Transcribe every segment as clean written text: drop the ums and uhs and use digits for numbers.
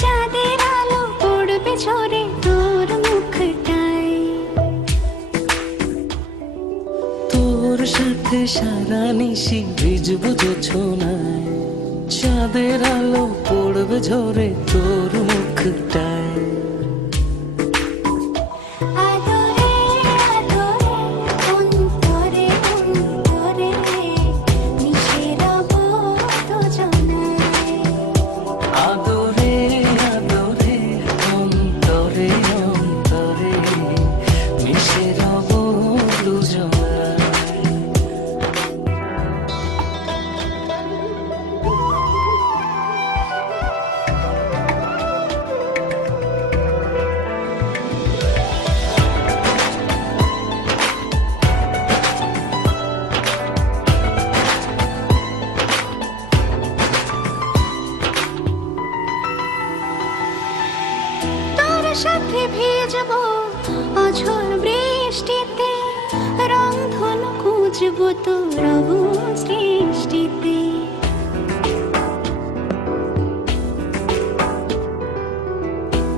চাঁদের আলো পড়বে ঝরে তোর মুখটায়, তোর সাথে সারা নিশি ভিজবো জোছনায়। চাঁদের আলো পড়বে ঝরে তোর মুখটায়। সাথে ভিজবো অঝোর বৃষ্টিতে, রংধনু খুঁজবো তোর সৃষ্টিতে।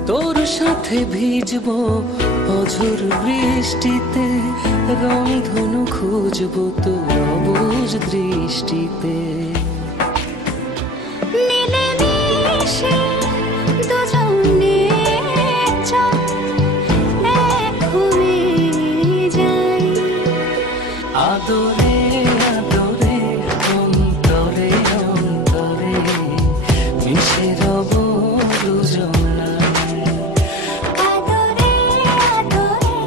তোর সাথে ভিজবো অঝোর বৃষ্টিতে, রংধনু খুঁজবো তোর অবুঝ দৃষ্টিতে। মিলেমিশে দুজনে আদরে আদরে অন্তরে অন্তরে মিশে রব দুজনায়। আদরে আদরে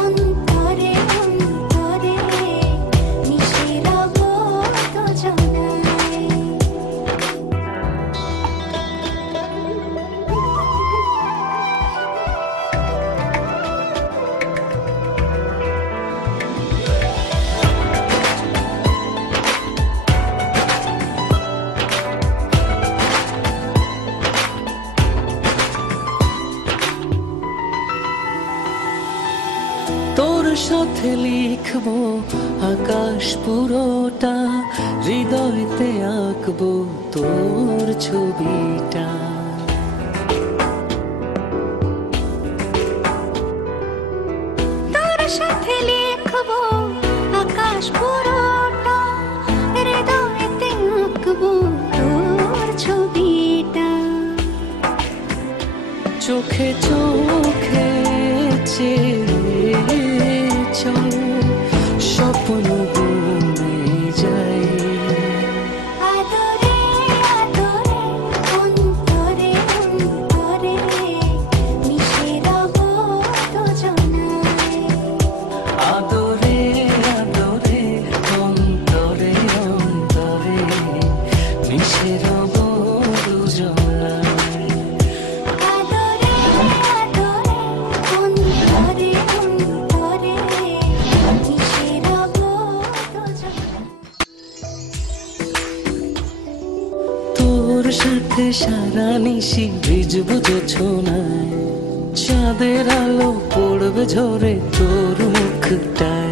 অন্তরে অন্তরে মিশে রব দুজনায়। তোর সাথে লিখবো আকাশ পুরোটা, হৃদয়তে আঁকবো তোর ছবিটা। তোর সাথে লিখবো আকাশ পুরোটা, হৃদয়তে আঁকবো তোর ছবিটা। চোখে চোখে চেয়ে চল স্বপ্ন বনে যাই। আদরে আদরে অন্তরে অন্তরে মিশে রব দুজনায়। আদরে আদরে অন্তরে অন্তরে মিশে রব দুজনায়। তোর সাথে সারা নিশি ভিজবো জোছনায়। চাঁদের আলো পড়বে ঝরে তোর মুখটায়।